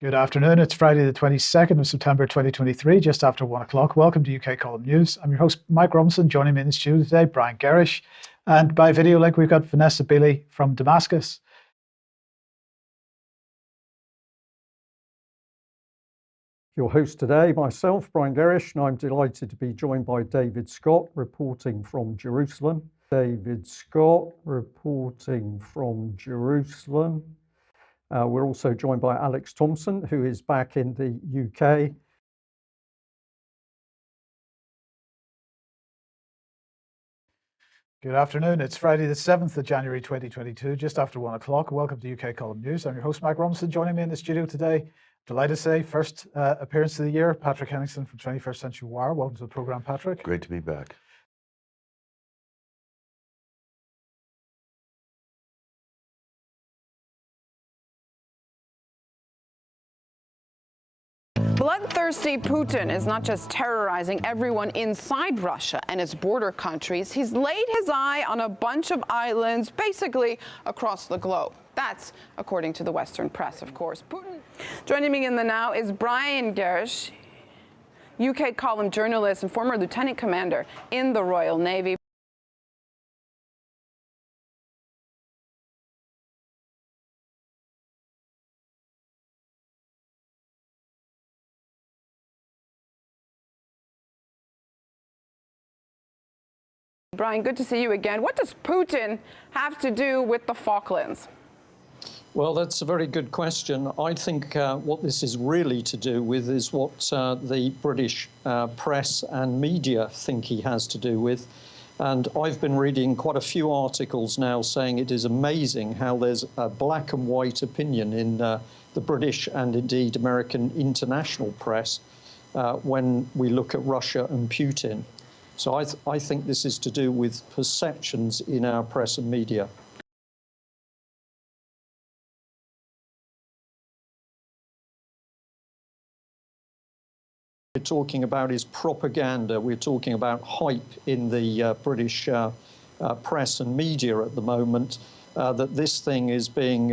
Good afternoon. It's Friday, the 22nd of September 2023, just after 1 o'clock. Welcome to UK Column News. I'm your host, Mike Robinson. Joining me in the studio today, Brian Gerrish. And by video link, we've got Vanessa Beeley from Damascus. Your host today, myself, Brian Gerrish, and I'm delighted to be joined by David Scott, reporting from Jerusalem. David Scott, reporting from Jerusalem. We're also joined by Alex Thomson, who is back in the UK. Good afternoon. It's Friday, the 7th of January 2022, just after 1 o'clock. Welcome to UK Column News. I'm your host, Mike Robinson. Joining me in the studio today, delighted to say, first appearance of the year, Patrick Henningsen from 21st Century Wire. Welcome to the programme, Patrick. Great to be back. Bloodthirsty Putin is not just terrorizing everyone inside Russia and its border countries. He's laid his eye on a bunch of islands, basically across the globe. That's according to the Western press, of course. Putin. Joining me in the now is Brian Gerrish, UK column journalist and former lieutenant commander in the Royal Navy. Brian, good to see you again. What does Putin have to do with the Falklands? Well, that's a very good question. I think what this is really to do with is what the British press and media think he has to do with. And I've been reading quite a few articles now saying it is amazing how there's a black and white opinion in the British and indeed American international press when we look at Russia and Putin. So I think this is to do with perceptions in our press and media. We're talking about is propaganda. We're talking about hype in the British press and media at the moment, that this thing is being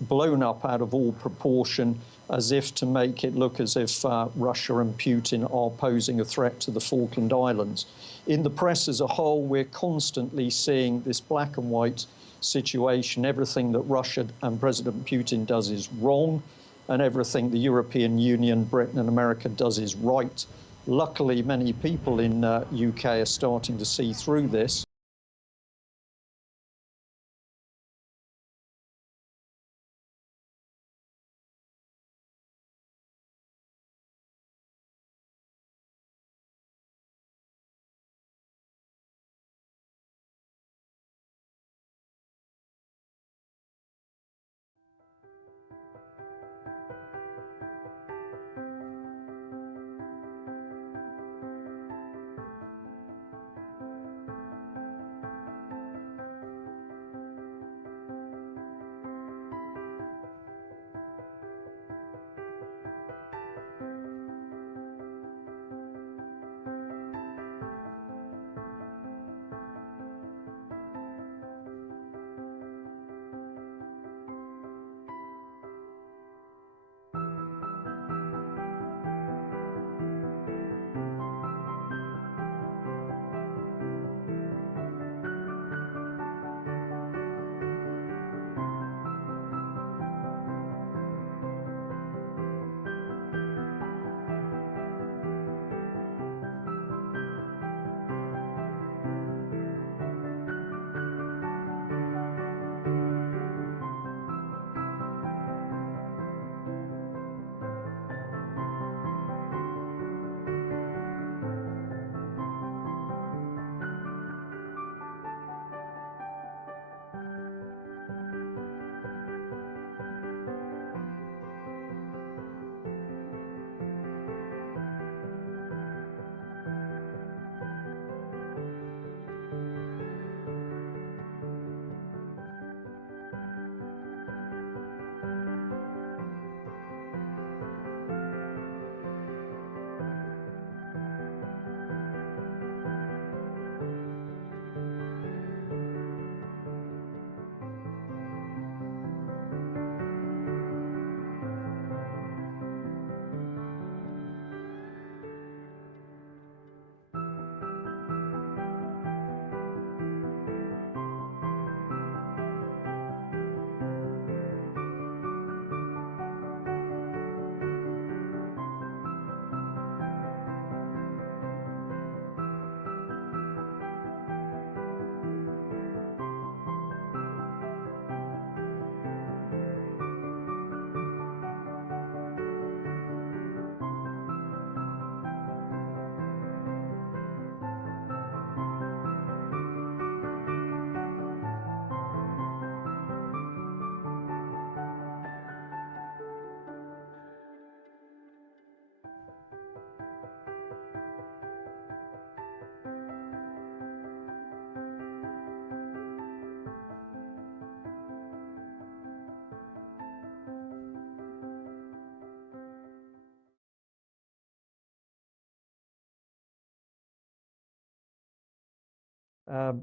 blown up out of all proportion, as if to make it look as if Russia and Putin are posing a threat to the Falkland Islands. In the press as a whole, we're constantly seeing this black and white situation. Everything that Russia and President Putin does is wrong, and everything the European Union, Britain and America does is right. Luckily, many people in UK are starting to see through this.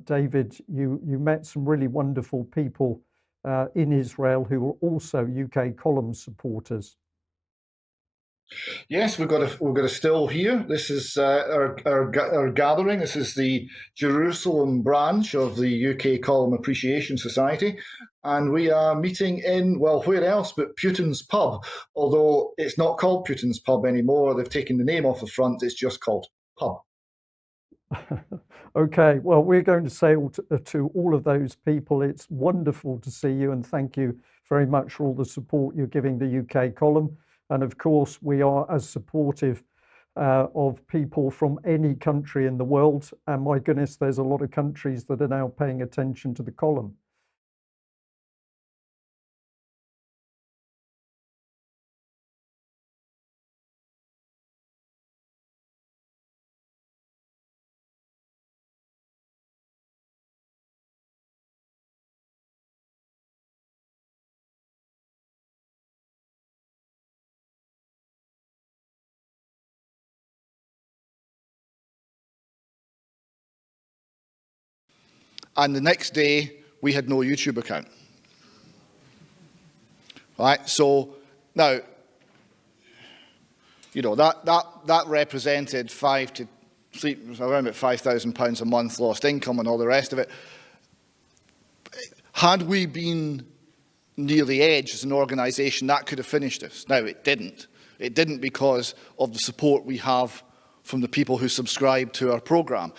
David, you met some really wonderful people in Israel who are also UK column supporters. Yes, we've got a still here. This is our gathering. This is the Jerusalem branch of the UK Column Appreciation Society, and we are meeting in, well, where else but Putin's pub? Although it's not called Putin's pub anymore. They've taken the name off the front. It's just called pub. Okay, well, we're going to say to all of those people, it's wonderful to see you, and thank you very much for all the support you're giving the UK column. And of course, we are as supportive of people from any country in the world. And my goodness, there's a lot of countries that are now paying attention to the column. And the next day, we had no YouTube account. Right, so now, you know, that represented around about £5,000 a month lost income and all the rest of it. Had we been near the edge as an organisation, that could have finished us. Now, it didn't. It didn't because of the support we have from the people who subscribe to our programme.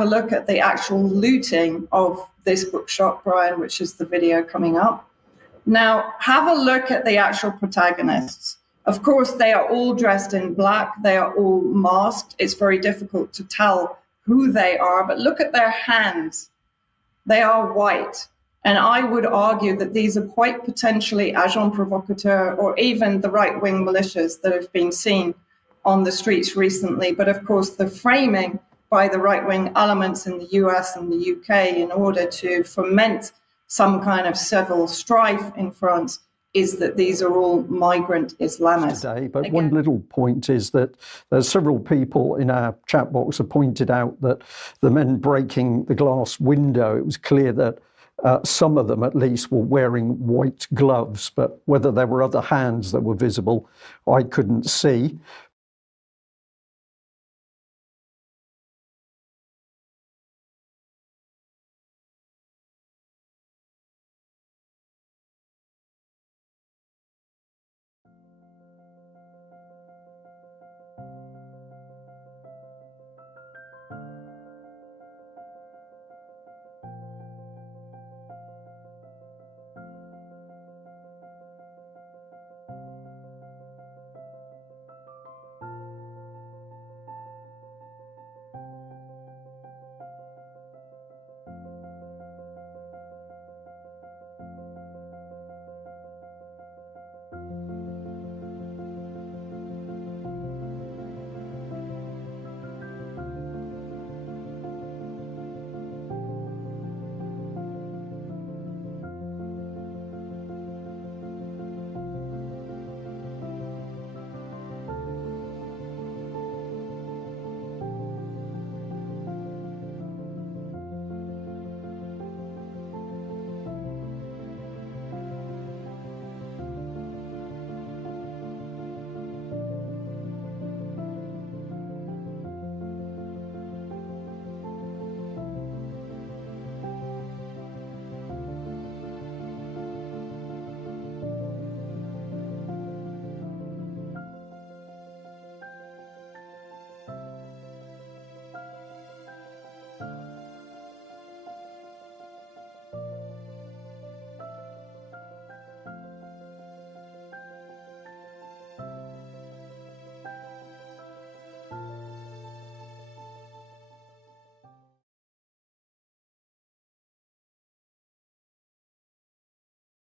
A look at the actual looting of this bookshop, Brian, which is the video coming up. Now, have a look at the actual protagonists. Of course, they are all dressed in black. They are all masked. It's very difficult to tell who they are, but look at their hands. They are white. And I would argue that these are quite potentially agents provocateurs or even the right-wing militias that have been seen on the streets recently. But of course, the framing by the right-wing elements in the US and the UK in order to foment some kind of civil strife in France is that these are all migrant Islamists. Today, but one little point is that there's several people in our chat box have pointed out that the men breaking the glass window, it was clear that some of them at least were wearing white gloves, but whether there were other hands that were visible, I couldn't see.